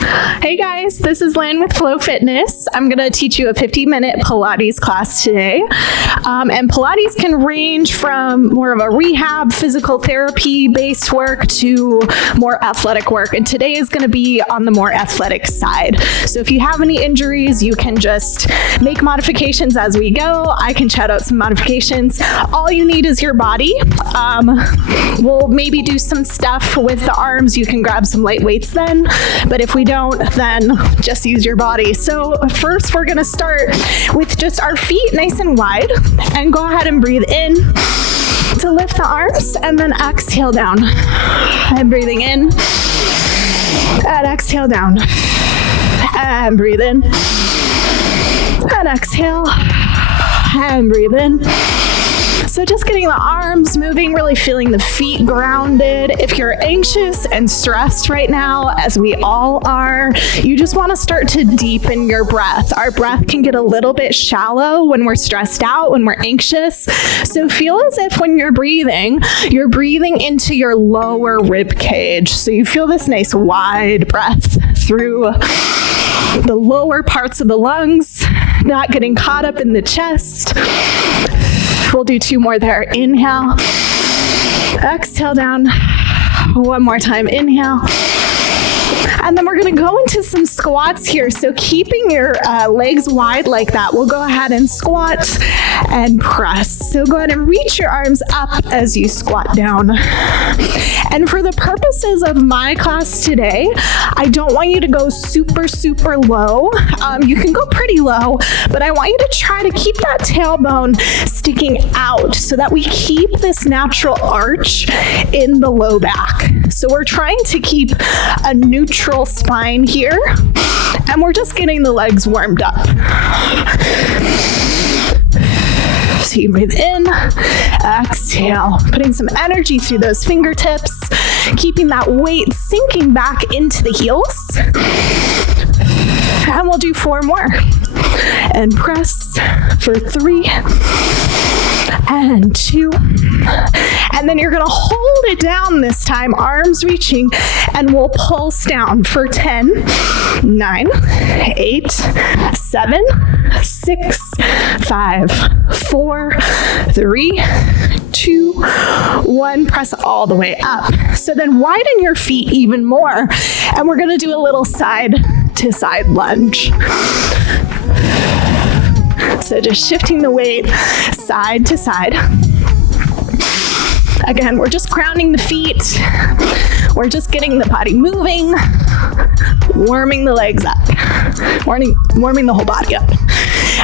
Hey guys, this is Lynn with Flow Fitness. I'm going to teach you a 50-minute Pilates class today. And Pilates can range from more of a rehab, physical therapy-based work to more athletic work. And today is going to be on the more athletic side. So if you have any injuries, you can just make modifications as we go. I can chat out some modifications. All you need is your body. We'll maybe do some stuff with the arms. You can grab some light weights then. But if we don't, then just use your body. So first we're going to start with just our feet nice and wide, and go ahead and breathe in to lift the arms, and then exhale down. And breathing in, and exhale down. And breathe in, and exhale, and breathe in. So just getting the arms moving, really feeling the feet grounded. If you're anxious and stressed right now, as we all are, you just want to start to deepen your breath. Our breath can get a little bit shallow when we're stressed out, when we're anxious. So feel as if when you're breathing into your lower rib cage. So you feel this nice wide breath through the lower parts of the lungs, not getting caught up in the chest. We'll do 2 more there. Inhale, exhale down. One more time, inhale. And then we're going to go into some squats here. So keeping your legs wide like that, we'll go ahead and squat and press. So go ahead and reach your arms up as you squat down. And for the purposes of my class today, I don't want you to go super, super low. You can go pretty low, but I want you to try to keep that tailbone sticking out so that we keep this natural arch in the low back. So we're trying to keep a neutral spine here, and we're just getting the legs warmed up. So you breathe in, exhale, putting some energy through those fingertips, keeping that weight sinking back into the heels. And we'll do 4 more. And press for 3 and 2. And then you're going to hold it down this time, arms reaching, and we'll pulse down for 10, 9, 8, 7, 6, 5, 4, 3, 2, 1. Press all the way up. So then widen your feet even more, and we're going to do a little side to side lunge. So just shifting the weight side to side. Again, we're just grounding the feet. We're just getting the body moving, warming the legs up, warming the whole body up.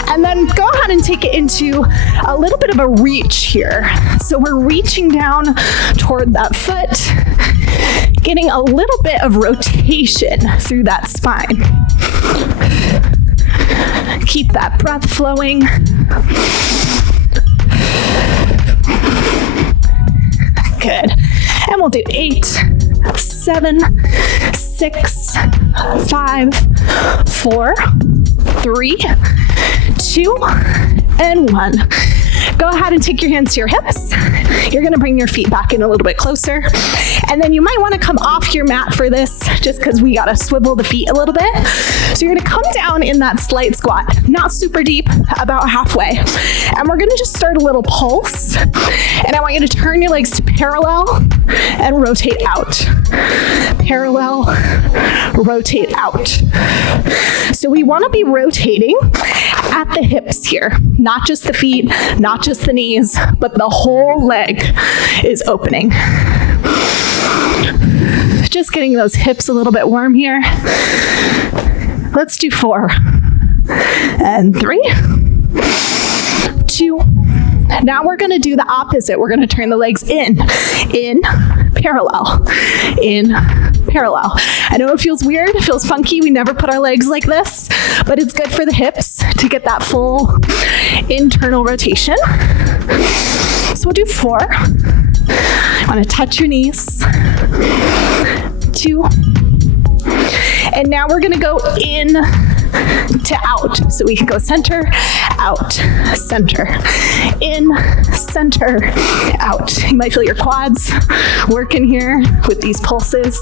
And then go ahead and take it into a little bit of a reach here. So we're reaching down toward that foot, getting a little bit of rotation through that spine. Keep that breath flowing. Good. And we'll do 8, 7, 6, 5, 4, 3, 2, and 1. Go ahead and take your hands to your hips. You're going to bring your feet back in a little bit closer. And then you might want to come off your mat for this, just because we got to swivel the feet a little bit. So you're going to come down in that slight squat, not super deep, about halfway. And we're going to just start a little pulse. And I want you to turn your legs to parallel and rotate out. Parallel, rotate out. So we want to be rotating at the hips here, not just the feet, not just the knees, but the whole leg is opening. Just getting those hips a little bit warm here. Let's do 4 and 3, 2. Now we're going to do the opposite. We're going to turn the legs in, parallel, in, parallel. I know it feels weird, it feels funky. We never put our legs like this, but it's good for the hips to get that full internal rotation. So we'll do 4. I want to touch your knees. 2. And now we're going to go in to out. So we can go center, out, center, in, center, out. You might feel your quads working here with these pulses.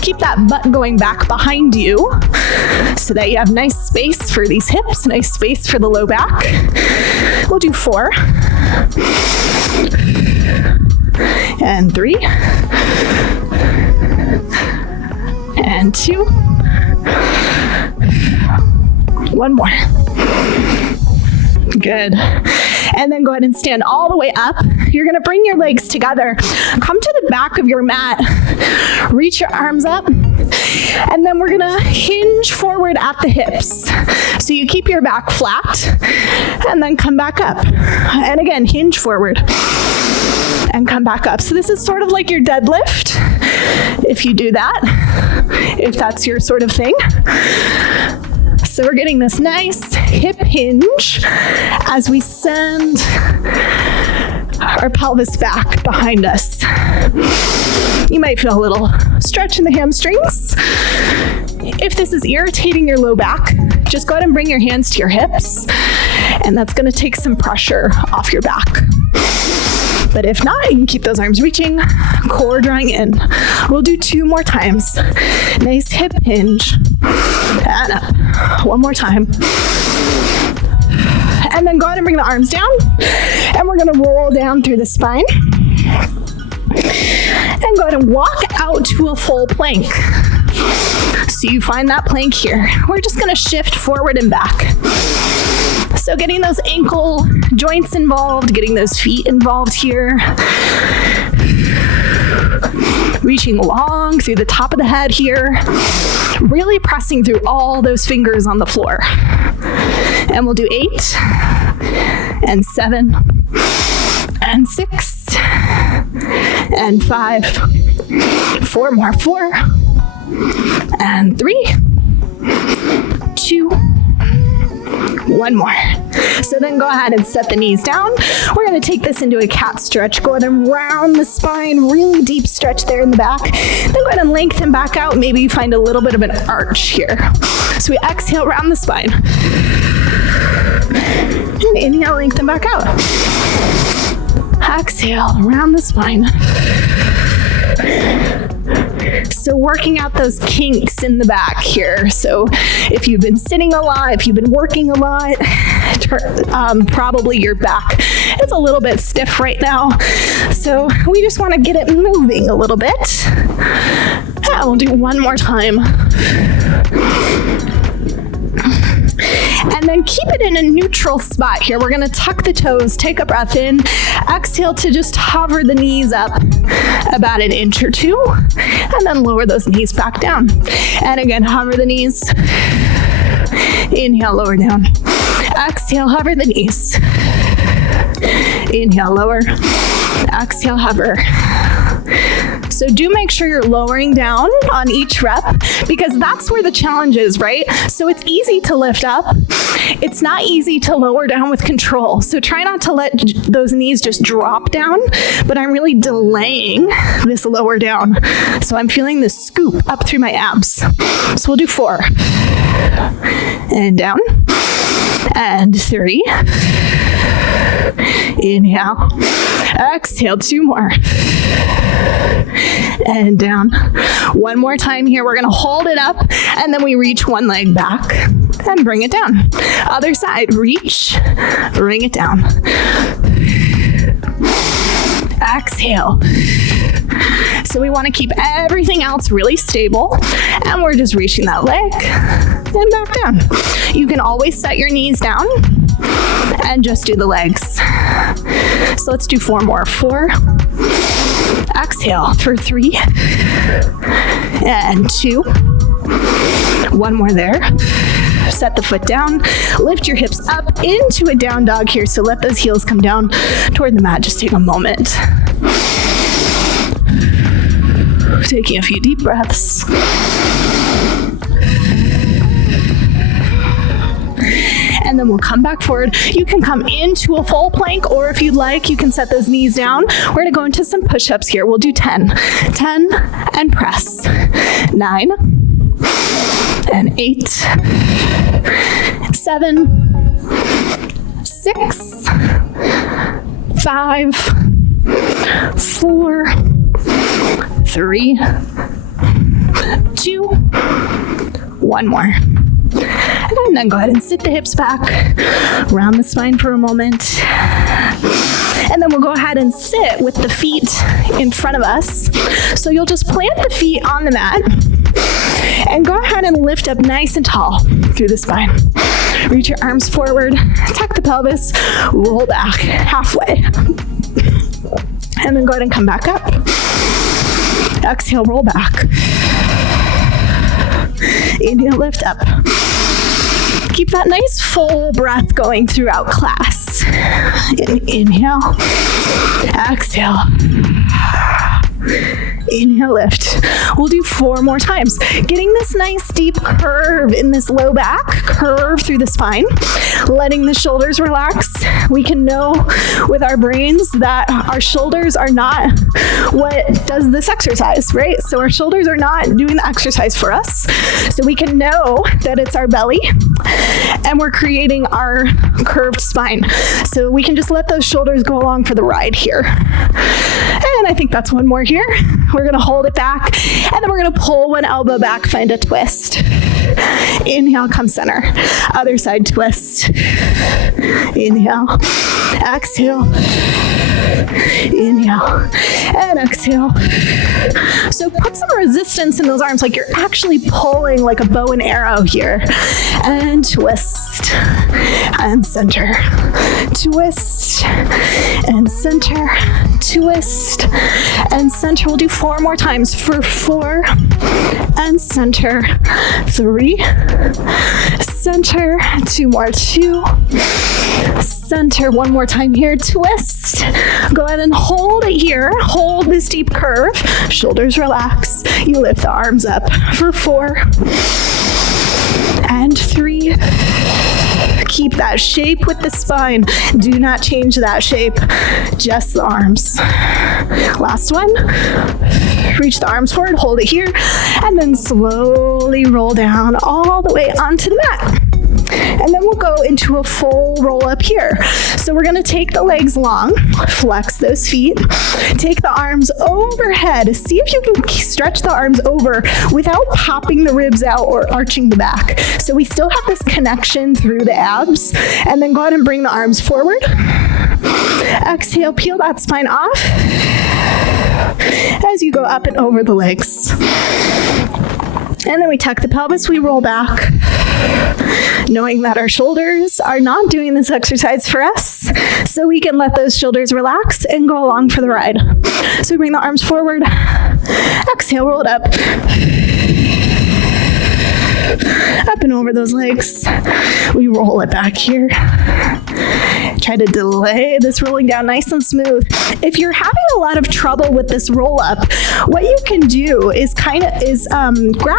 Keep keep that butt going back behind you so that you have nice space for these hips, nice space for the low back. We'll do 4. And 3. And 2. 1 more. Good. And then go ahead and stand all the way up. You're going to bring your legs together. Come to the back of your mat. Reach your arms up. And then we're going to hinge forward at the hips. So you keep your back flat and then come back up. And again, hinge forward and come back up. So this is sort of like your deadlift, if you do that, if that's your sort of thing. So we're getting this nice hip hinge as we send our pelvis back behind us. You might feel a little stretch in the hamstrings. If this is irritating your low back, just go ahead and bring your hands to your hips, and that's going to take some pressure off your back. But if not, you can keep those arms reaching, core drawing in. We'll do 2 more times. Nice hip hinge. And up. 1 more time. And then go ahead and bring the arms down. And we're going to roll down through the spine. And go ahead and walk out to a full plank. So you find that plank here. We're just going to shift forward and back. So getting those ankle joints involved, getting those feet involved here. Reaching long through the top of the head here. Really pressing through all those fingers on the floor. And we'll do 8 and 7 and 6 and 5. 4 more. 4 and 3, 2, 1 more. So then go ahead and set the knees down. We're going to take this into a cat stretch. Go ahead and round the spine, really deep stretch there in the back. Then go ahead and lengthen back out. Maybe you find a little bit of an arch here. So we exhale, round the spine. And inhale, lengthen back out. Exhale, round the spine. So working out those kinks in the back here. So if you've been sitting a lot, if you've been working a lot, probably your back is a little bit stiff right now. So we just want to get it moving a little bit. And we'll do 1 more time. And then keep it in a neutral spot here. We're going to tuck the toes, take a breath in, exhale to just hover the knees up about 1 inch or 2, and then lower those knees back down. And again, hover the knees. Inhale, lower down. Exhale, hover the knees. Inhale, lower. Exhale, hover. So do make sure you're lowering down on each rep, because that's where the challenge is, right? So it's easy to lift up. It's not easy to lower down with control. So try not to let those knees just drop down, but I'm really delaying this lower down. So I'm feeling this scoop up through my abs. So we'll do 4. And down. And 3. Inhale. Exhale, 2 more. And down. 1 more time here. We're going to hold it up, and then we reach one leg back and bring it down. Other side, reach, bring it down. Exhale. So we want to keep everything else really stable, and we're just reaching that leg and back down. You can always set your knees down and just do the legs. So let's do 4 more. 4. Exhale for 3 and 2. 1 more there. Set the foot down. Lift your hips up into a down dog here. So let those heels come down toward the mat. Just take a moment. Taking a few deep breaths. And then we'll come back forward. You can come into a full plank, or if you'd like, you can set those knees down. We're going to go into some push-ups here. We'll do 10. 10 and press. 9 and 8. 7. 6. 5. 4. 3. one more. And then go ahead and sit the hips back, round the spine for a moment. And then we'll go ahead and sit with the feet in front of us. So you'll just plant the feet on the mat and go ahead and lift up nice and tall through the spine. Reach your arms forward, tuck the pelvis, roll back halfway. And then go ahead and come back up. Exhale, roll back. Inhale, lift up. Keep that nice full breath going throughout class. Inhale, exhale. Inhale, lift. We'll do 4 more times. Getting this nice deep curve in this low back, curve through the spine, letting the shoulders relax. We can know with our brains that our shoulders are not what does this exercise, right? So our shoulders are not doing the exercise for us. So we can know that it's our belly and we're creating our curved spine. So we can just let those shoulders go along for the ride here. And I think that's one more here. We're gonna hold it back, and then we're gonna pull one elbow back, find a twist. Inhale, come center. Other side twist. Inhale, exhale. Inhale, and exhale. So put some resistance in those arms, like you're actually pulling like a bow and arrow here. And twist, and center. Twist, and center. Twist, and center. We'll do 4 more times for 4, and center, 3, center, 2 more, 2, center, 1 more time here, twist. Go ahead and hold it here. Hold this deep curve. Shoulders relax. You lift the arms up for 4 and 3. Keep that shape with the spine. Do not change that shape. Just the arms. Last one. Reach the arms forward. Hold it here. And then slowly roll down all the way onto the mat. And then we'll go into a full roll up here. So we're gonna take the legs long, flex those feet, take the arms overhead. See if you can stretch the arms over without popping the ribs out or arching the back. So we still have this connection through the abs. And then go ahead and bring the arms forward. Exhale, peel that spine off as you go up and over the legs. And then we tuck the pelvis, we roll back, knowing that our shoulders are not doing this exercise for us, so we can let those shoulders relax and go along for the ride. So we bring the arms forward, exhale, roll it up and over those legs. We roll it back here. Try to delay this rolling down nice and smooth. If you're having a lot of trouble with this roll up, what you can do is grab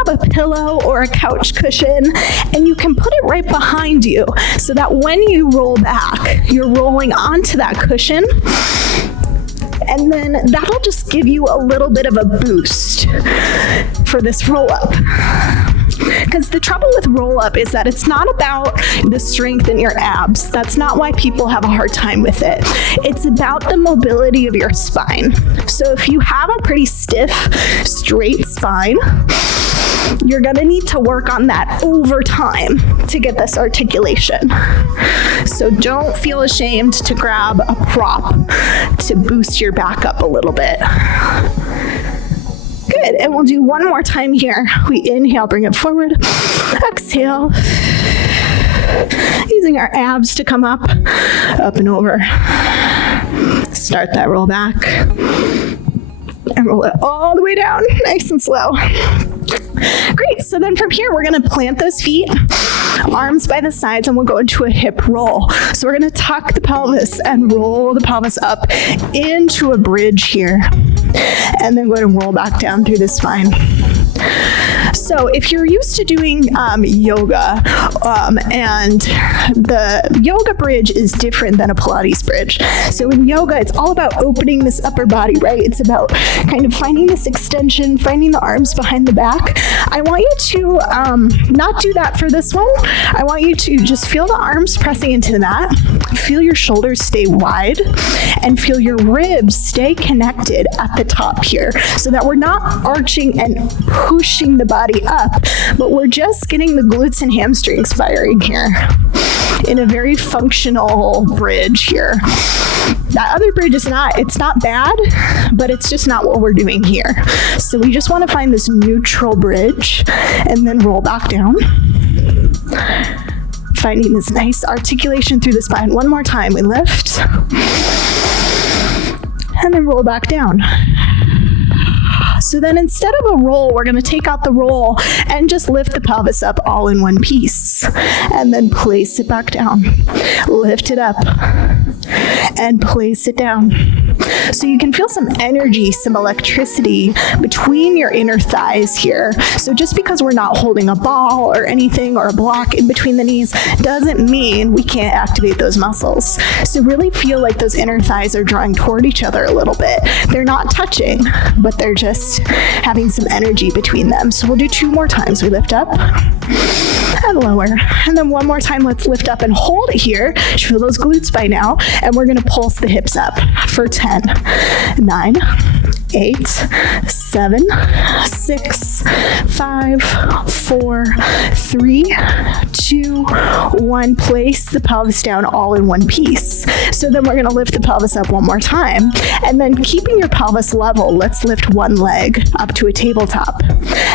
a pillow or a couch cushion and you can put it right behind you so that when you roll back, you're rolling onto that cushion. And then that'll just give you a little bit of a boost for this roll up. Because the trouble with roll up is that it's not about the strength in your abs. That's not why people have a hard time with it. It's about the mobility of your spine. So if you have a pretty stiff, straight spine, you're gonna need to work on that over time to get this articulation. So don't feel ashamed to grab a prop to boost your back up a little bit. Good, and we'll do 1 more time here. We inhale, bring it forward. Exhale. Using our abs to come up and over. Start that roll back. And roll it all the way down, nice and slow. Great, so then from here, we're gonna plant those feet, arms by the sides, and we'll go into a hip roll. So we're gonna tuck the pelvis and roll the pelvis up into a bridge here. And then go ahead and roll back down through the spine. So if you're used to doing yoga, and the yoga bridge is different than a Pilates bridge. So in yoga, it's all about opening this upper body, right? It's about kind of finding this extension, finding the arms behind the back. I want you to not do that for this one. I want you to just feel the arms pressing into the mat, feel your shoulders stay wide, and feel your ribs stay connected at the top here so that we're not arching and pushing the body up, but we're just getting the glutes and hamstrings firing here in a very functional bridge here. That other bridge is it's not bad, but it's just not what we're doing here. So we just want to find this neutral bridge and then roll back down. Finding this nice articulation through the spine. One more time, we lift. And then roll back down. So then instead of a roll, we're going to take out the roll and just lift the pelvis up all in one piece. And then place it back down. Lift it up. And place it down. So you can feel some energy, some electricity between your inner thighs here. So just because we're not holding a ball or anything or a block in between the knees doesn't mean we can't activate those muscles. So really feel like those inner thighs are drawing toward each other a little bit. They're not touching, but they're just having some energy between them. So we'll do 2 more times. We lift up and lower. And then one more time, let's lift up and hold it here. You feel those glutes by now. And we're going to pulse the hips up for 10, 9, 8, 7, 6, 5, 4, 3, 2, 1. Place the pelvis down all in one piece. So then we're going to lift the pelvis up one more time. And then keeping your pelvis level, let's lift one leg up to a tabletop.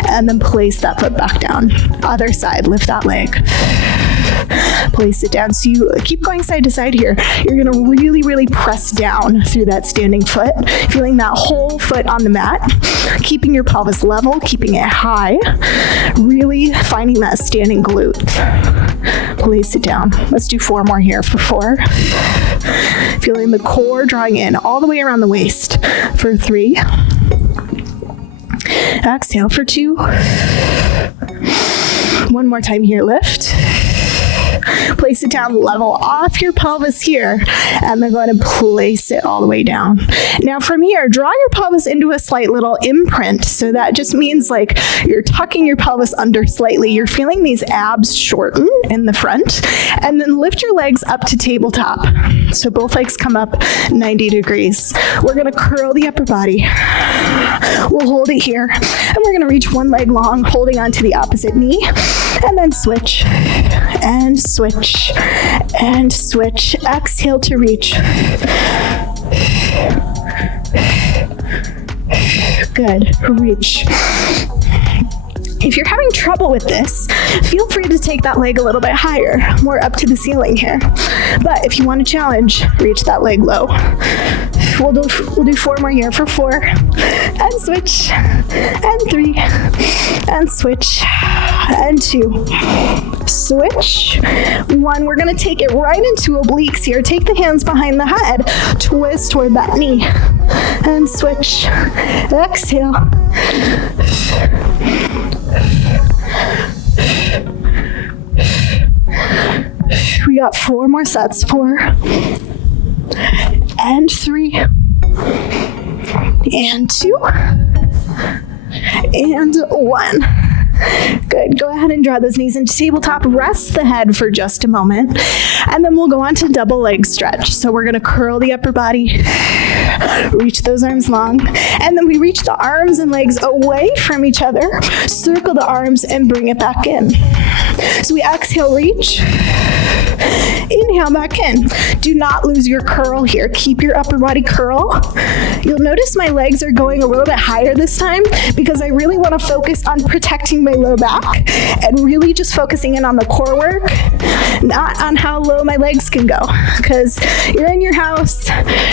And then place that foot back down. Other side, lift that leg. Place it down. So you keep going side to side here. You're going to really, really press down through that standing foot, feeling that whole foot on the mat, keeping your pelvis level, keeping it high, really finding that standing glute. Place it down. Let's do 4 more here for 4. Feeling the core drawing in all the way around the waist for 3. Exhale for 2. One more time here, lift. Place it down, level off your pelvis here, and then going to place it all the way down. Now from here, draw your pelvis into a slight little imprint. So that just means like you're tucking your pelvis under slightly. You're feeling these abs shorten in the front, and then lift your legs up to tabletop. So both legs come up 90 degrees. We're going to curl the upper body. We'll hold it here, and we're going to reach one leg long, holding onto the opposite knee, and then switch, and switch, and switch. Exhale to reach. Good. Reach. If you're having trouble with this, feel free to take that leg a little bit higher, more up to the ceiling here. But if you want a challenge, reach that leg low. We'll do 4 more here for 4, and switch, and 3, and switch, and 2, switch, 1. We're going to take it right into obliques here. Take the hands behind the head, twist toward that knee, and switch. Exhale. We got 4 more sets. 4, and 3, and 2, and 1. Good. Go ahead and draw those knees into tabletop. Rest the head for just a moment. And then we'll go on to double leg stretch. So we're going to curl the upper body, reach those arms long, and then we reach the arms and legs away from each other, circle the arms, and bring it back in. So we exhale, reach, inhale back in. Do not lose your curl here. Keep your upper body curl. You'll notice my legs are going a little bit higher this time because I really want to focus on protecting my low back and really just focusing in on the core work, not on how low my legs can go, because you're in your house,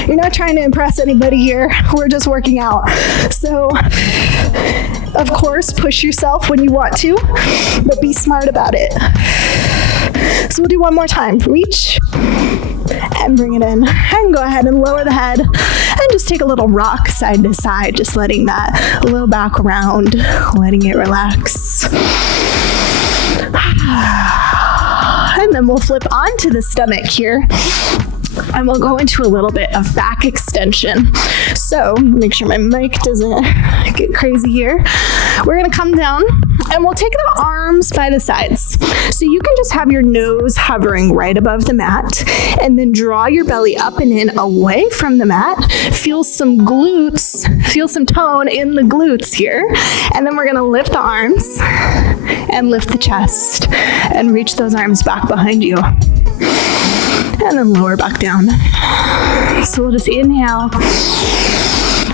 you're not trying to impress anybody here, we're just working out. So of course, push yourself when you want to, but be smart about it. So we'll do 1 more time. Reach and bring it in, and go ahead and lower the head and just take a little rock side to side, just letting that low back round, letting it relax. And then we'll flip onto the stomach here, and we'll go into a little bit of back extension. So make sure my mic doesn't get crazy here. We're going to come down And we'll take the arms by the sides. So you can just have your nose hovering right above the mat, and then draw your belly up and in away from the mat. Feel some glutes, feel some tone in the glutes here. And then we're gonna lift the arms and lift the chest and reach those arms back behind you. And then lower back down. So we'll just inhale,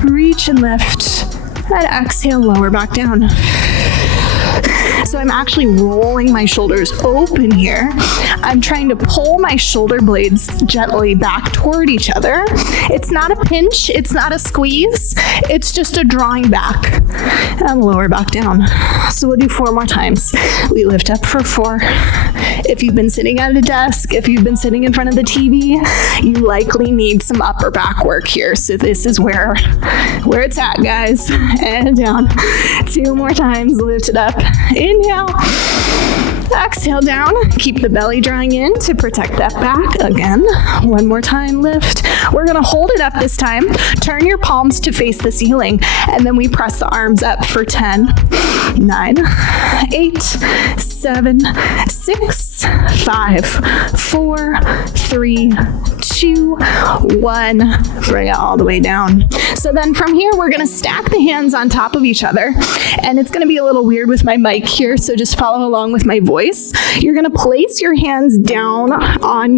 reach and lift, and exhale, lower back down. So I'm actually rolling my shoulders open here. I'm trying to pull my shoulder blades gently back toward each other. It's not a pinch, it's not a squeeze, it's just a drawing back and lower back down. So we'll do 4 more times. We lift up for 4. If you've been sitting at a desk, if you've been sitting in front of the TV, you likely need some upper back work here. So this is where it's at, guys. And down. 2 more times, lift it up. Inhale, exhale down. Keep the belly drawing in to protect that back. Again, 1 more time, lift. We're gonna hold it up this time. Turn your palms to face the ceiling, and then we press the arms up for 10, 9, 8, 7, 6, 5, 4, 3, 2, 1. Bring it all the way down. So then from here, we're gonna stack the hands on top of each other, and it's gonna be a little weird with my mic here, so just follow along with my voice. You're gonna place your hands down on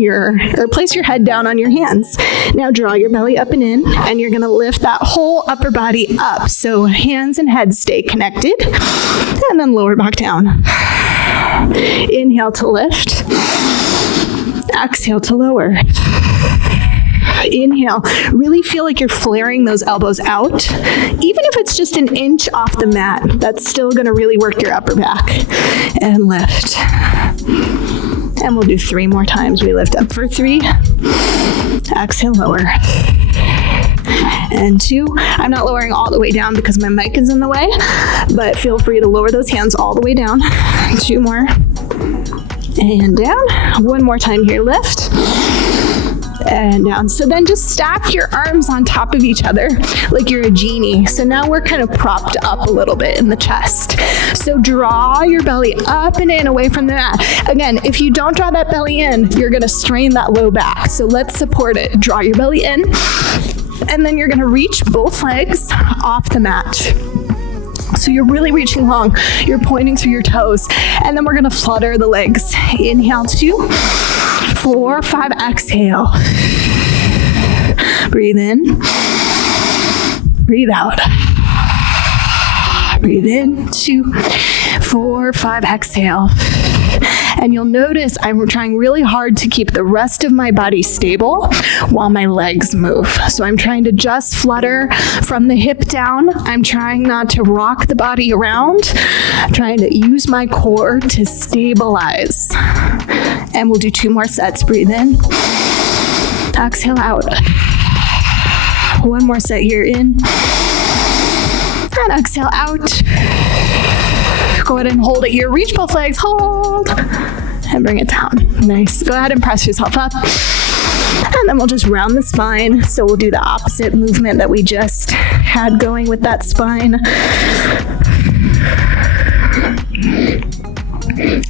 place your head down on your hands. Now draw your belly up and in, and you're gonna lift that whole upper body up. So hands and head stay connected, and then lower back down. Inhale to lift, exhale to lower. Inhale, really feel like you're flaring those elbows out. Even if it's just 1 inch off the mat, that's still gonna really work your upper back. And lift. And we'll do 3 more times. We lift up for 3, exhale, lower. And 2, I'm not lowering all the way down because my mic is in the way, but feel free to lower those hands all the way down. 2 more. And down. 1 more time here, lift. And down. So then just stack your arms on top of each other like you're a genie. So now we're kind of propped up a little bit in the chest. So draw your belly up and in away from the mat. Again, if you don't draw that belly in, you're gonna strain that low back. So let's support it. Draw your belly in, and then you're gonna reach both legs off the mat. So you're really reaching long. You're pointing through your toes. And then we're gonna flutter the legs. Inhale, 2, 4, 5, exhale. Breathe in. Breathe out. Breathe in, 2, 4, 5, exhale. And you'll notice I'm trying really hard to keep the rest of my body stable while my legs move. So I'm trying to just flutter from the hip down. I'm trying not to rock the body around. I'm trying to use my core to stabilize. And we'll do 2 more sets. Breathe in. Exhale out. 1 more set here, in. And exhale out. Go ahead and hold it here. Reach both legs, hold, and bring it down. Nice. Go ahead and press yourself up. And then we'll just round the spine. So we'll do the opposite movement that we just had going with that spine.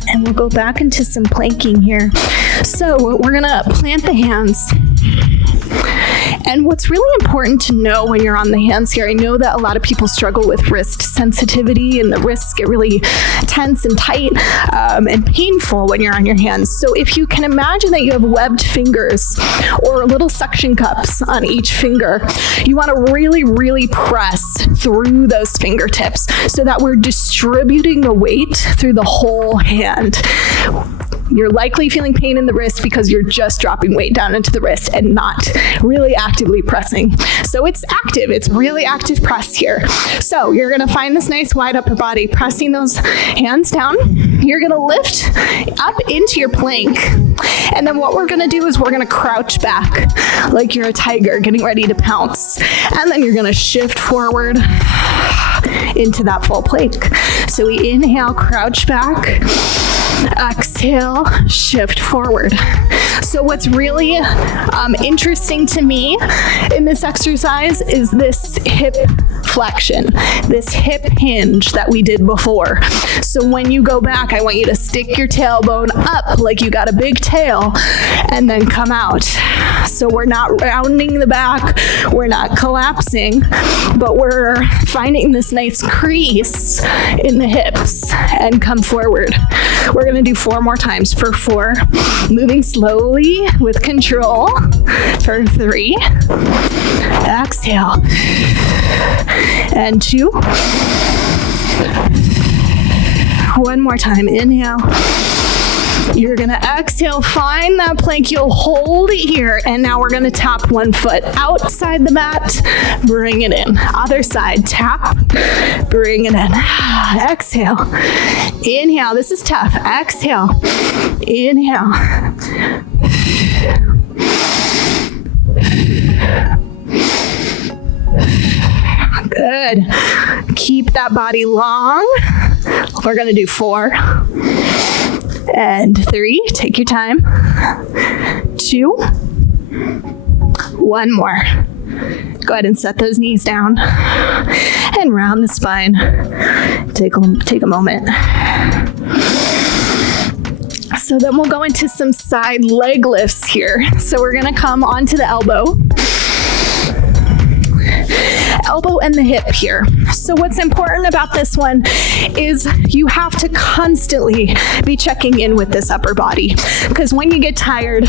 And we'll go back into some planking here. So we're gonna plant the hands. And what's really important to know when you're on the hands here, I know that a lot of people struggle with wrist sensitivity, and the wrists get really tense and tight and painful when you're on your hands. So if you can imagine that you have webbed fingers or little suction cups on each finger, you want to really, really press through those fingertips so that we're distributing the weight through the whole hand. You're likely feeling pain in the wrist because you're just dropping weight down into the wrist and not really actively pressing. So it's active, it's really active press here. So you're gonna find this nice wide upper body, pressing those hands down. You're gonna lift up into your plank. And then what we're gonna do is we're gonna crouch back like you're a tiger getting ready to pounce. And then you're gonna shift forward into that full plank. So we inhale, crouch back. Exhale, shift forward. So what's really interesting to me in this exercise is this hip flexion, this hip hinge that we did before. So when you go back, I want you to stick your tailbone up like you got a big tail and then come out. So we're not rounding the back, we're not collapsing, but we're finding this nice crease in the hips and come forward. We're gonna do 4 more times for 4, moving slowly with control for 3. Exhale. And 2. 1 more time, inhale. You're gonna exhale, find that plank, you'll hold it here, and now we're gonna tap 1 foot outside the mat, bring it in. Other side, tap, bring it in. Exhale, inhale, this is tough. Exhale, inhale. Good. Keep that body long. We're gonna do 4. And 3, take your time. 2, 1 more. Go ahead and set those knees down and round the spine. Take a moment. So then we'll go into some side leg lifts here. So we're gonna come onto the elbow and the hip here. So what's important about this one is you have to constantly be checking in with this upper body, because when you get tired,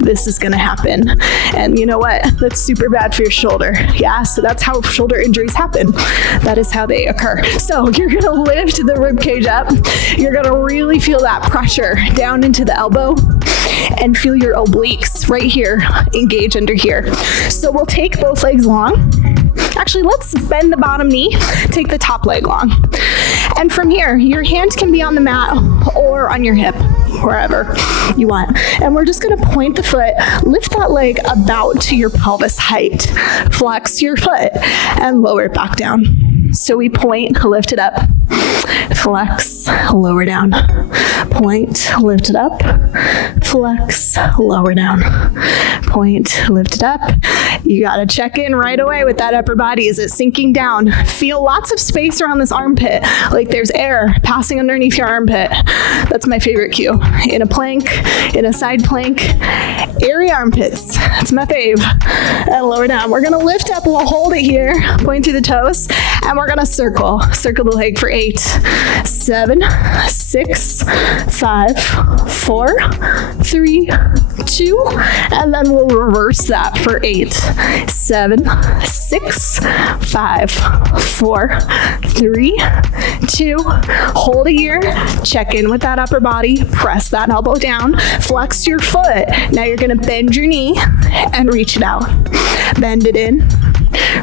this is gonna happen. And you know what? That's super bad for your shoulder. Yeah, so that's how shoulder injuries happen. That is how they occur. So you're gonna lift the rib cage up. You're gonna really feel that pressure down into the elbow and feel your obliques right here engage under here. So we'll take both legs long. Actually, let's bend the bottom knee, take the top leg long. And from here, your hand can be on the mat or on your hip, wherever you want. And we're just gonna point the foot, lift that leg about to your pelvis height, flex your foot, and lower it back down. So we point, lift it up, flex, lower down. Point, lift it up, flex, lower down. Point, lift it up. You gotta check in right away with that upper body. Is it sinking down? Feel lots of space around this armpit, like there's air passing underneath your armpit. That's my favorite cue. In a plank, in a side plank, airy armpits. That's my fave. And lower down. We're gonna lift up, we'll hold it here, point through the toes, and we're gonna circle the leg for 8, 7, 6, 5, 4, 3, 2, and then we'll reverse that for 8, 7, 6, 5, 4, 3, 2. Hold it here, check in with that upper body, press that elbow down, flex your foot. Now you're gonna bend your knee and reach it out. Bend it in,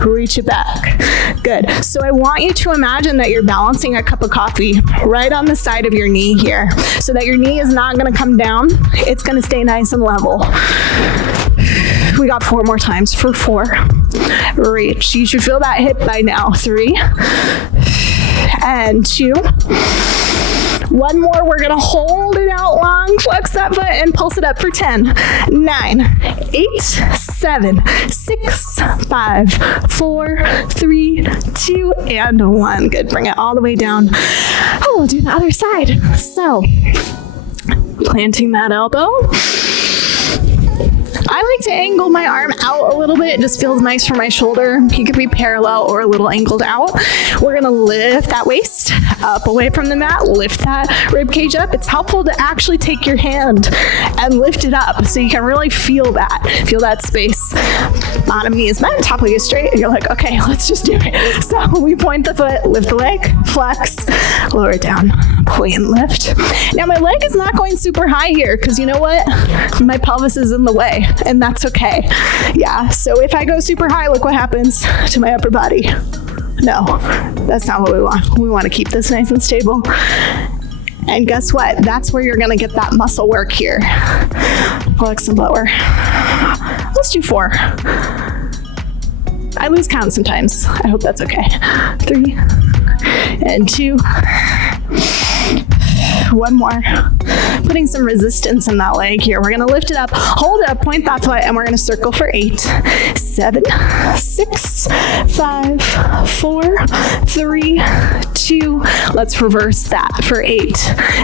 reach it back. Good. So I want you to imagine that you're balancing a cup of coffee right on the side of your knee here, so that your knee is not going to come down. It's going to stay nice and level. We got 4 more times for 4. Reach. You should feel that hip by now. 3 and 2. 1 more, we're gonna hold it out long, flex that foot and pulse it up for 10, 9, 8, 7, 6, 5, 4, 3, 2, and 1. Good, bring it all the way down. Oh, we'll do the other side. So, planting that elbow. I like to angle my arm out a little bit. It just feels nice for my shoulder. You could be parallel or a little angled out. We're gonna lift that waist up away from the mat, lift that rib cage up. It's helpful to actually take your hand and lift it up so you can really feel that space. Bottom knee is bent, top leg is straight. And you're like, okay, let's just do it. So we point the foot, lift the leg, flex, lower it down, point and lift. Now my leg is not going super high here because you know what? My pelvis is in the way. And that's okay. Yeah, so if I go super high, look what happens to my upper body. No, that's not what we want. We want to keep this nice and stable. And guess what? That's where you're gonna get that muscle work here. Flex and lower. Let's do 4. I lose count sometimes. I hope that's okay. 3 and 2. 1 One more. Putting some resistance in that leg here. We're gonna lift it up, hold it up, point that foot, and we're gonna circle for 8, 7, 6, 5, 4, 3, 2. Let's reverse that for 8,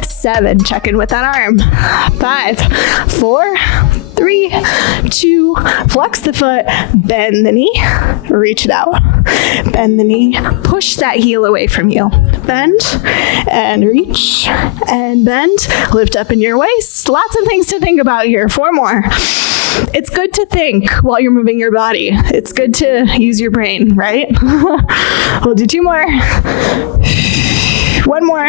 7. Check in with that arm. 5, 4, 3, 2. Flex the foot, bend the knee, reach it out. Bend the knee, push that heel away from you. Bend and reach and bend. Lift up in your waist. Lots of things to think about here. 4 more. It's good to think while you're moving your body. It's good to use your brain, right? We'll do 2 more. 1 more.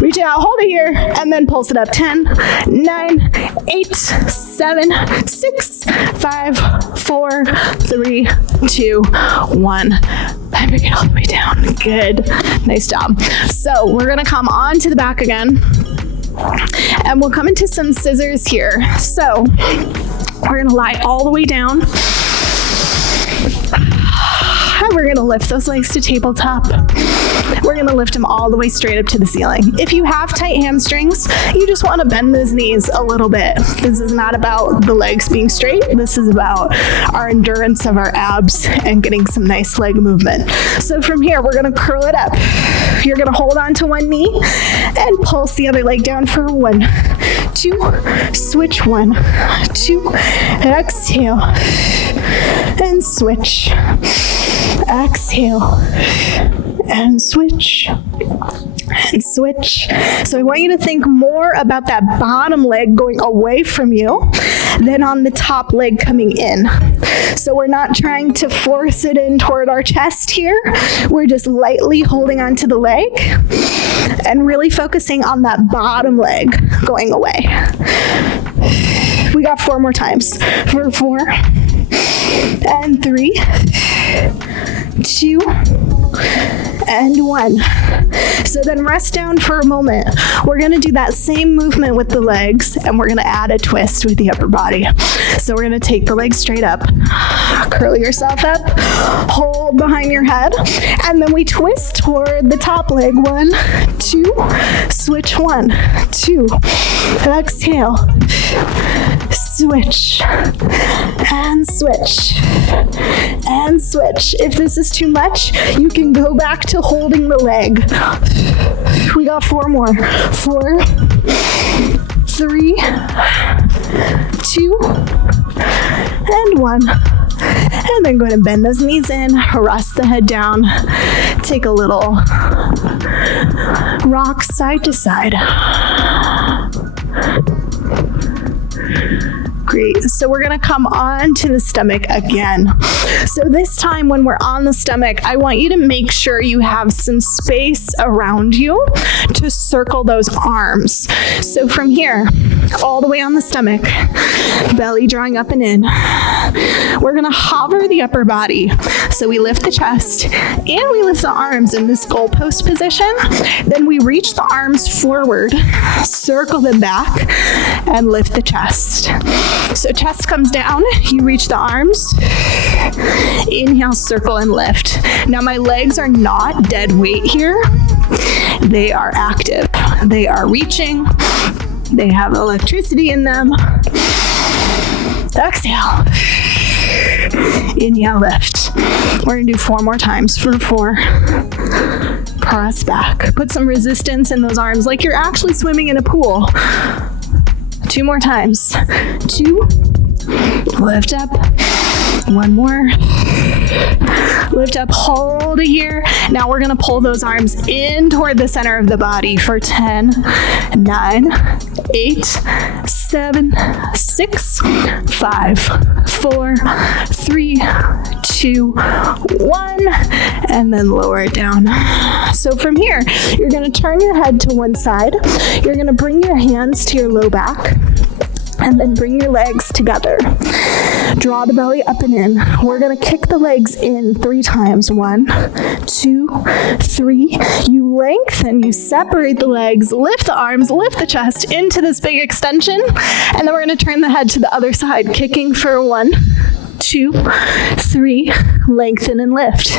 Reach it out, hold it here, and then pulse it up. 10, 9, 8, 7, 6, 5, 4, 3, 2, 1. And bring it all the way down. Good. Nice job. So we're going to come on to the back again. And we'll come into some scissors here. So we're going to lie all the way down. And we're going to lift those legs to tabletop. We're going to lift them all the way straight up to the ceiling. If you have tight hamstrings, you just want to bend those knees a little bit. This is not about the legs being straight. This is about our endurance of our abs and getting some nice leg movement. So from here, we're going to curl it up. You're going to hold on to one knee and pulse the other leg down for 1, 2, switch 1, 2, exhale, and switch. Exhale and switch and switch. So I want you to think more about that bottom leg going away from you than on the top leg coming in. So we're not trying to force it in toward our chest here. We're just lightly holding onto the leg and really focusing on that bottom leg going away. We got 4 more times. For 4 and 3, 2, and 1. So then rest down for a moment. We're going to do that same movement with the legs, and we're going to add a twist with the upper body. So we're going to take the legs straight up, curl yourself up, hold behind your head, and then we twist toward the top leg. 1, 2, switch 1, 2, exhale, switch, and switch, and switch. If this is too much, you can go back to holding the leg. We got 4 more. 4, 3, 2, and 1. And then go ahead and bend those knees in, rest the head down, take a little rock side to side. Great. So we're going to come on to the stomach again. So this time when we're on the stomach, I want you to make sure you have some space around you to circle those arms. So from here, all the way on the stomach, belly drawing up and in, we're going to hover the upper body. So we lift the chest and we lift the arms in this goalpost position. Then we reach the arms forward, circle them back, and lift the chest. So chest comes down, you reach the arms, inhale, circle, and lift. Now my legs are not dead weight here. They are active. They are reaching. They have electricity in them. Exhale. Inhale, lift. We're going to do 4 more times for 4. Press back. Put some resistance in those arms like you're actually swimming in a pool. 2 more times. 2. Lift up. 1 more. Lift up, hold it here. Now we're going to pull those arms in toward the center of the body for 10, 9, 8, 7, 6, 5, 4, 3, 2, 1, and then lower it down. So from here, you're going to turn your head to one side. You're going to bring your hands to your low back. And then bring your legs together. Draw the belly up and in. We're going to kick the legs in 3 times. 1, 2, 3. You lengthen, you separate the legs, lift the arms, lift the chest into this big extension. And then we're going to turn the head to the other side, kicking for 1, 2, 3. Lengthen and lift.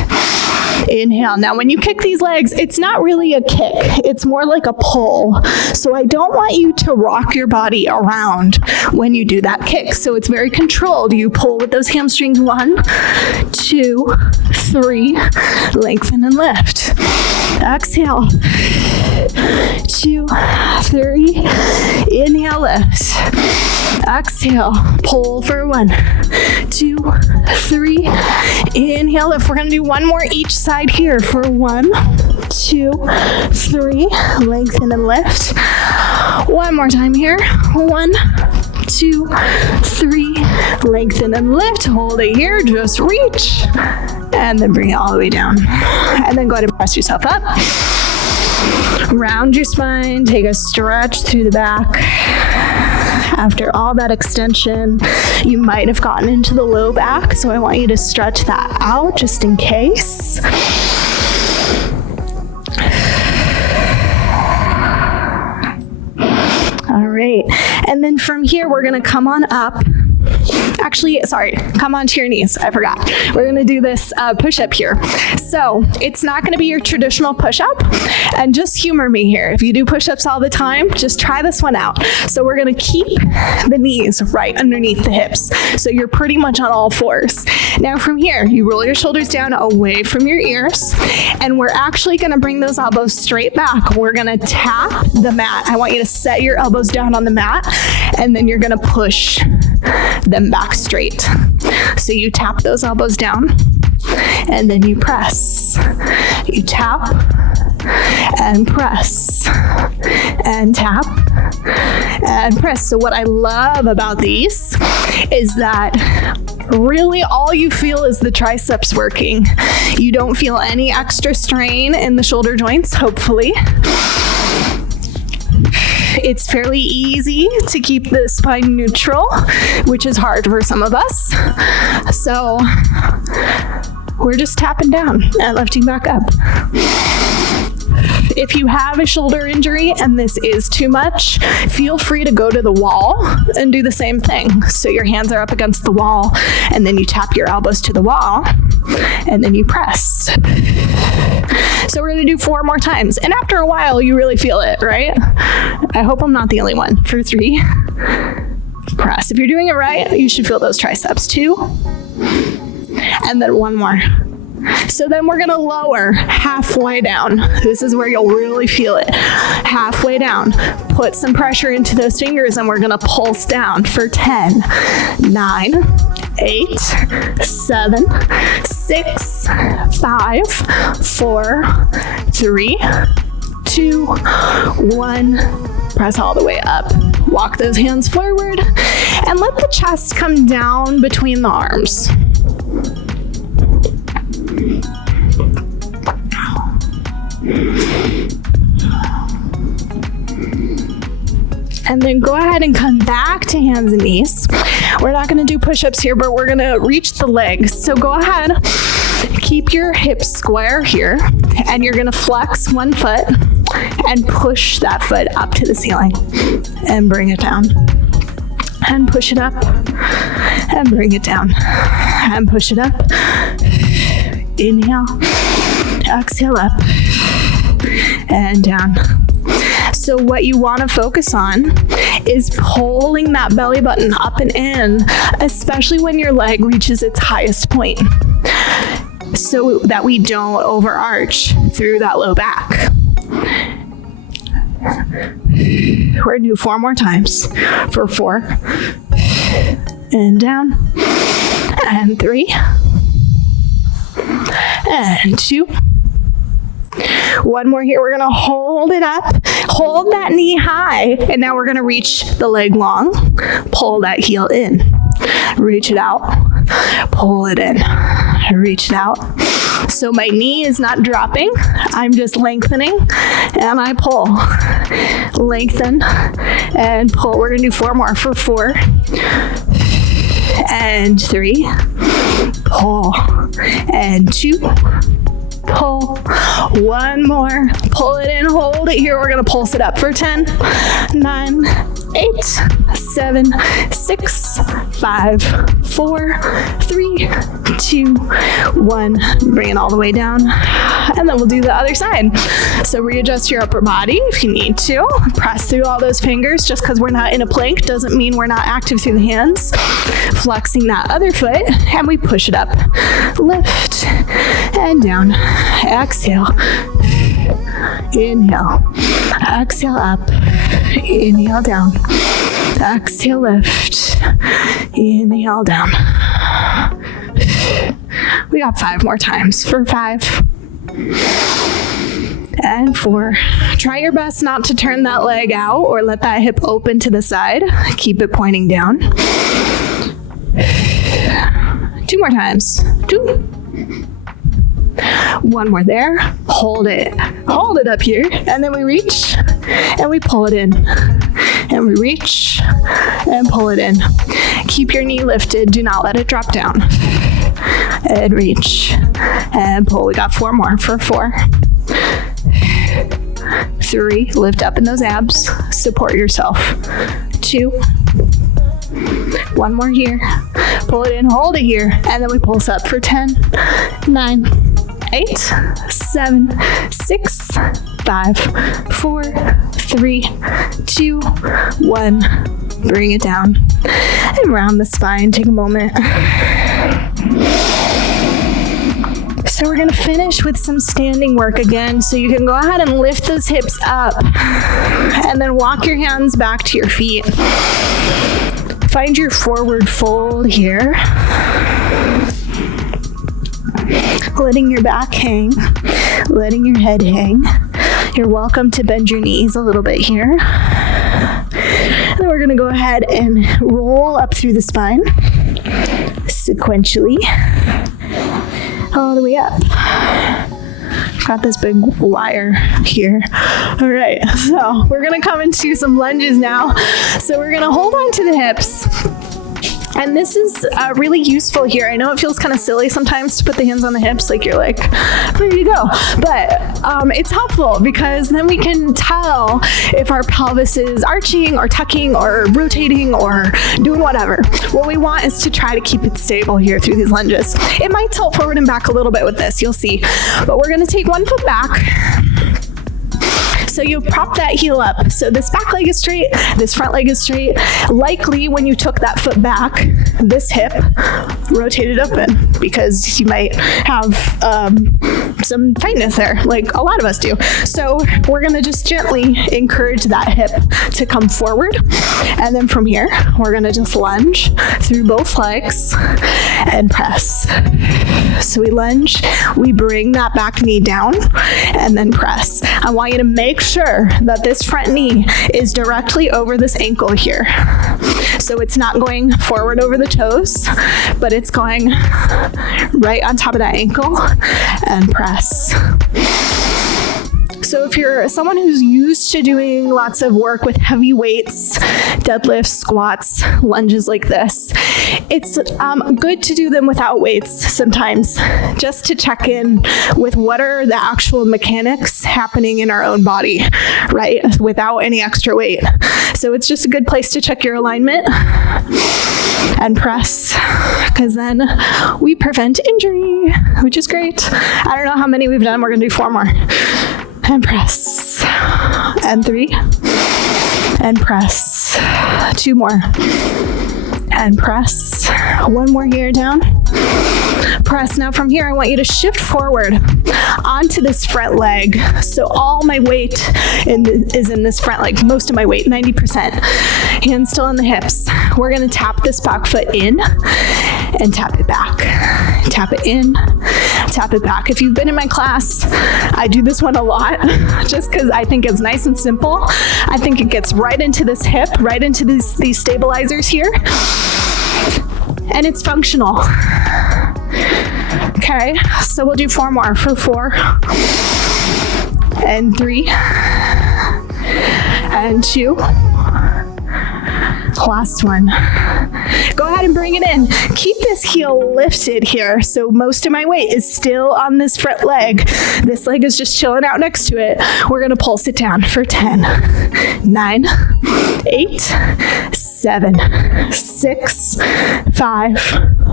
Inhale. Now, when you kick these legs, it's not really a kick. It's more like a pull. So I don't want you to rock your body around when you do that kick. So it's very controlled. You pull with those hamstrings. 1, 2, 3. Lengthen and lift. Exhale. 2, 3. Inhale, lift. Exhale. Pull for 1, 2, 3. Inhale, lift. We're going to do one more each side here for 1, 2, 3. Lengthen and lift. One more time here. 1, 2, 3. Lengthen and lift. Hold it here. Just reach. And then bring it all the way down. And then go ahead and press yourself up. Round your spine. Take a stretch through the back. After all that extension, you might have gotten into the low back, so I want you to stretch that out just in case. All right, and then from here, we're gonna come on up. Actually, sorry, come onto your knees. I forgot. We're going to do this push-up here. So it's not going to be your traditional push-up. And just humor me here. If you do push-ups all the time, just try this one out. So we're going to keep the knees right underneath the hips. So you're pretty much on all fours. Now from here, you roll your shoulders down away from your ears. And we're actually going to bring those elbows straight back. We're going to tap the mat. I want you to set your elbows down on the mat. And then you're going to push them back straight. So you tap those elbows down and then you press. You tap and press and tap and press. So what I love about these is that really all you feel is the triceps working. You don't feel any extra strain in the shoulder joints, hopefully. It's fairly easy to keep the spine neutral, which is hard for some of us. So we're just tapping down and lifting back up. If you have a shoulder injury and this is too much, feel free to go to the wall and do the same thing. So your hands are up against the wall and then you tap your elbows to the wall and then you press. So we're going to do 4 more times. And after a while, you really feel it, right? I hope I'm not the only one. For 3, press. If you're doing it right, you should feel those triceps. 2, and then 1 more. So then we're going to lower halfway down. This is where you'll really feel it. Halfway down. Put some pressure into those fingers and we're going to pulse down for 10, 9, 8, 7, 6, 5, 4, 3, 2, 1. Press all the way up. Walk those hands forward and let the chest come down between the arms. And then go ahead and come back to hands and knees. We're not going to do push-ups here, but we're going to reach the legs. So go ahead, keep your hips square here, and you're going to flex one foot and push that foot up to the ceiling and bring it down. And push it up and bring it down and push it up. Inhale, exhale up and down. So what you want to focus on is pulling that belly button up and in, especially when your leg reaches its highest point, so that we don't overarch through that low back. We're going to do 4 more times for 4 and down and 3 and 2. 1 more here. We're going to hold it up, hold that knee high, and now we're going to reach the leg long, pull that heel in, reach it out, pull it in, reach it out. So my knee is not dropping, I'm just lengthening, and I pull, lengthen, and pull. We're going to do 4 more for 4 and 3, pull, and 2, pull, 1 more, pull it in, hold it here. We're going to pulse it up for 10, 9, 8, 7, 6, 5, 4, 3, 2, 1. Bring it all the way down. And then we'll do the other side. So readjust your upper body if you need to. Press through all those fingers. Just because we're not in a plank doesn't mean we're not active through the hands. Flexing that other foot, and we push it up. Lift and down. Exhale. Inhale. Exhale up. Inhale down. Exhale lift. Inhale down. We got 5 more times. For 5. And 4. Try your best not to turn that leg out or let that hip open to the side. Keep it pointing down. 2 more times. 2. 1 more there. Hold it. Hold it up here. And then we reach and we pull it in. And we reach and pull it in. Keep your knee lifted. Do not let it drop down. And reach and pull. We got 4 more for 4. 3. Lift up in those abs. Support yourself. 2. 1 more here. Pull it in, hold it here, and then we pulse up for 10, 9, 8, 7, 6, 5, 4, 3, 2, 1. Bring it down and round the spine. Take a moment. So we're going to finish with some standing work again. So you can go ahead and lift those hips up and then walk your hands back to your feet. Find your forward fold here. Letting your back hang, letting your head hang. You're welcome to bend your knees a little bit here. And then we're going to go ahead and roll up through the spine sequentially all the way up. Got this big wire here. All right, so we're gonna come into some lunges now. So we're gonna hold on to the hips. And this is really useful here. I know it feels kind of silly sometimes to put the hands on the hips, like you're like, ready to go. But it's helpful because then we can tell if our pelvis is arching or tucking or rotating or doing whatever. What we want is to try to keep it stable here through these lunges. It might tilt forward and back a little bit with this, you'll see. But we're gonna take 1 foot back. So you prop that heel up. So this back leg is straight, this front leg is straight. Likely when you took that foot back, this hip rotated open because you might have some tightness there, like a lot of us do. So we're gonna just gently encourage that hip to come forward. And then from here, we're gonna just lunge through both legs and press. So we lunge, we bring that back knee down and then press. I want you to make sure that this front knee is directly over this ankle here. So it's not going forward over the toes, but it's going right on top of that ankle and press. So if you're someone who's used to doing lots of work with heavy weights, deadlifts, squats, lunges like this, it's good to do them without weights sometimes, just to check in with what are the actual mechanics happening in our own body, right? Without any extra weight. So it's just a good place to check your alignment and press, because then we prevent injury, which is great. I don't know how many we've done. We're gonna do 4 more. And press. And 3. And press. 2 more. And press. 1 more here down. Press. Now from here, I want you to shift forward onto this front leg. So all my weight is in this front leg. Most of my weight, 90%. Hands still on the hips. We're gonna tap this back foot in and tap it back. Tap it in, tap it back. If you've been in my class, I do this one a lot just because I think it's nice and simple. I think it gets right into this hip, right into these stabilizers here. And it's functional. Okay, so we'll do 4 more for 4 and 3 and 2 Last one. Go ahead and bring it in. Keep this heel lifted here. So most of my weight is still on this front leg. This leg is just chilling out next to it. We're going to pulse it down for 10, 9, 8, 7, 6, 5,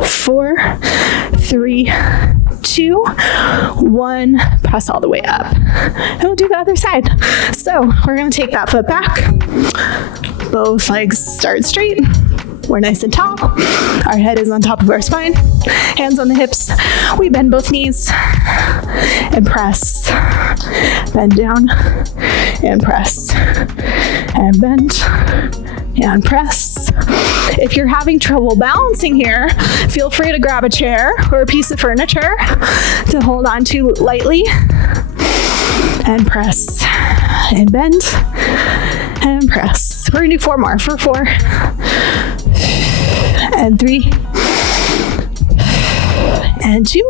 4, 3, 2, 1. Press all the way up. And we'll do the other side. So we're going to take that foot back. Both legs start straight. We're nice and tall. Our head is on top of our spine. Hands on the hips. We bend both knees and press. Bend down and press. And bend and press. If you're having trouble balancing here, feel free to grab a chair or a piece of furniture to hold on to lightly. And press. And bend. And press. We're going to do 4 more for 4. And 3. And 2.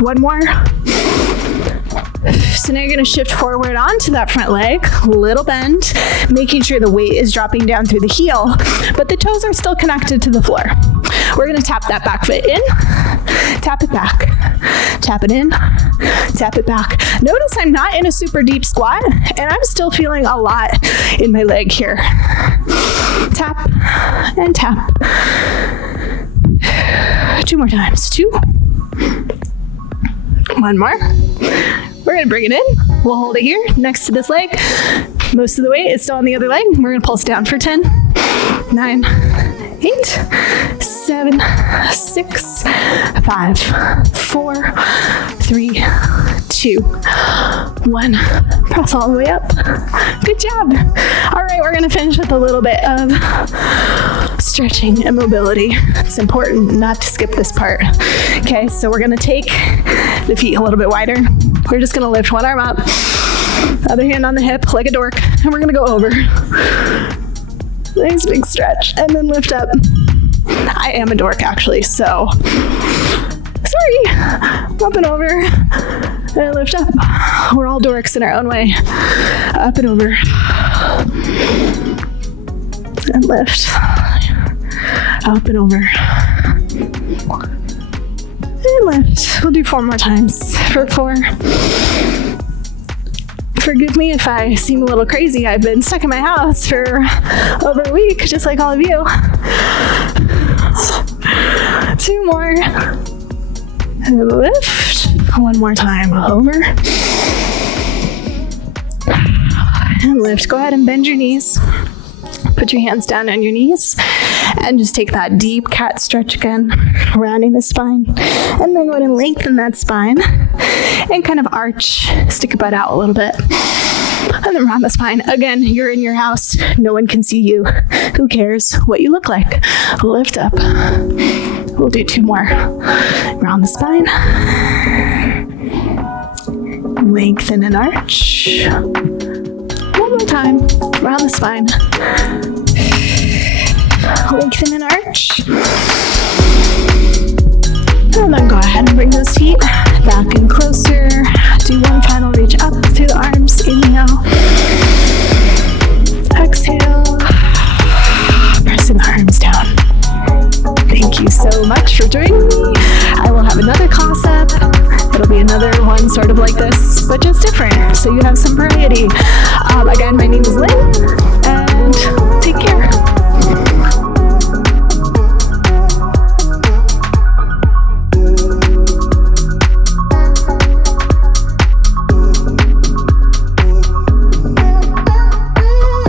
1 more. So now you're going to shift forward onto that front leg, little bend, making sure the weight is dropping down through the heel, but the toes are still connected to the floor. We're going to tap that back foot in, tap it back, tap it in, tap it back. Notice I'm not in a super deep squat, and I'm still feeling a lot in my leg here. Tap and tap. 2 more times. 2. 1 more. We're going to bring it in. We'll hold it here next to this leg. Most of the weight is still on the other leg. We're going to pulse down for 10, 9, 8, 7, 6, 5, 4, 3, 2, 1. Press all the way up. Good job. All right, we're going to finish with a little bit of stretching and mobility. It's important not to skip this part. Okay, so we're going to take the feet a little bit wider. We're just going to lift one arm up, other hand on the hip like a dork, and we're going to go over. Nice big stretch, and then lift up. I am a dork, actually, so sorry. Up and over, and lift up. We're all dorks in our own way. Up and over, and lift. Up and over, and lift. We'll do 4 more times for 4. Forgive me if I seem a little crazy. I've been stuck in my house for over a week, just like all of you. 2 more. And lift. 1 more time. Over. And lift. Go ahead and bend your knees. Put your hands down on your knees. And just take that deep cat stretch again, rounding the spine. And then go ahead and lengthen that spine. And kind of arch, stick your butt out a little bit. And then round the spine. Again, you're in your house. No one can see you. Who cares what you look like? Lift up. We'll do 2 more. Round the spine. Lengthen and arch. 1 more time. Round the spine. Lengthen and arch. And then go ahead and bring those feet back in closer. Do 1 final reach up through the arms. Inhale. Exhale. Pressing the arms down. Thank you so much for joining me. I will have another class up. It'll be another one sort of like this, but just different, so you have some variety.